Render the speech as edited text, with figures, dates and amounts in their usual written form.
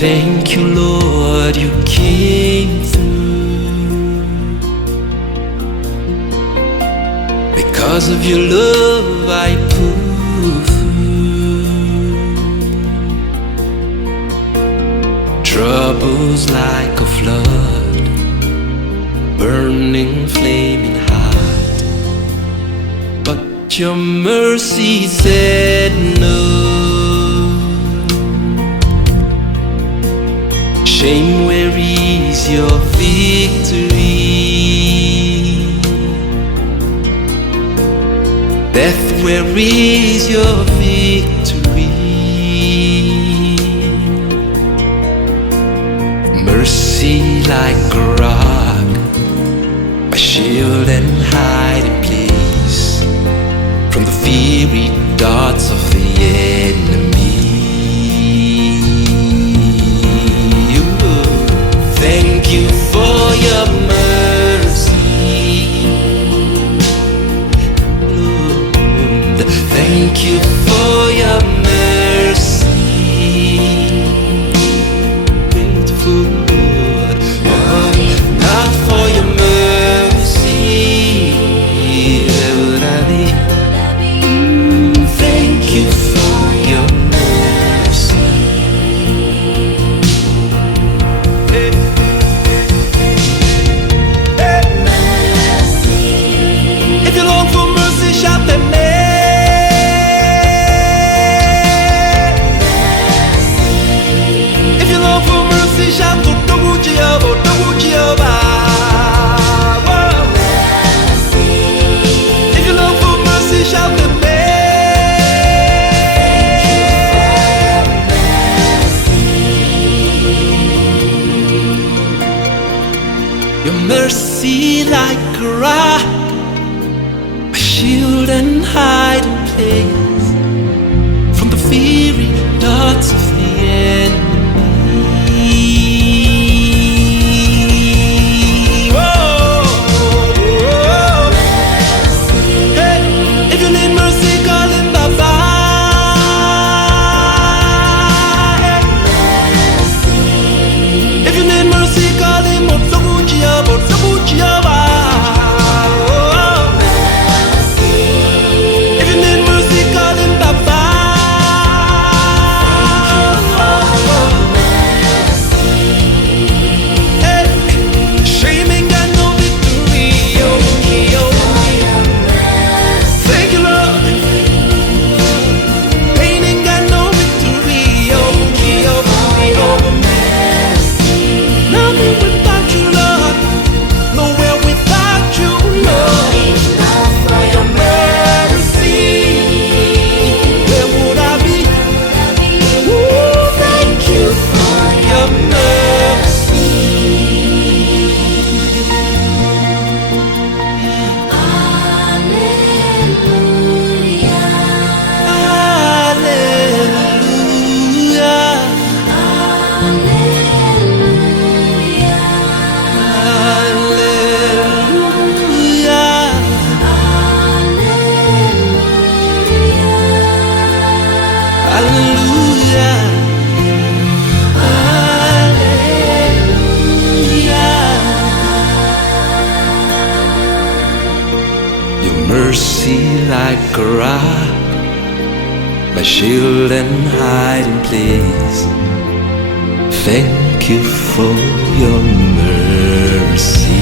Thank you, Lord, you came through. Because of your love I pull through. Troubles like a flood, burning, flaming hot, but your mercy said no. Shame, where is your victory? Death, where is your victory? Mercy like a rock, a shield and hiding place from the fiery darts of the enemy. Thank you for your mercy, Lord. Thank you for your mercy. Grateful, Lord. Oh, not for your mercy, where would I be? Thank you for your mercy. Hey. Shout Odogwu Jehovah, Odogwu Jehovah. If you long for mercy, shout the mercy. Your mercy like a rock, a shield and hiding place from the fiery darts of the enemy. Mercy like a rock, my shield and hiding place. Thank you for your mercy.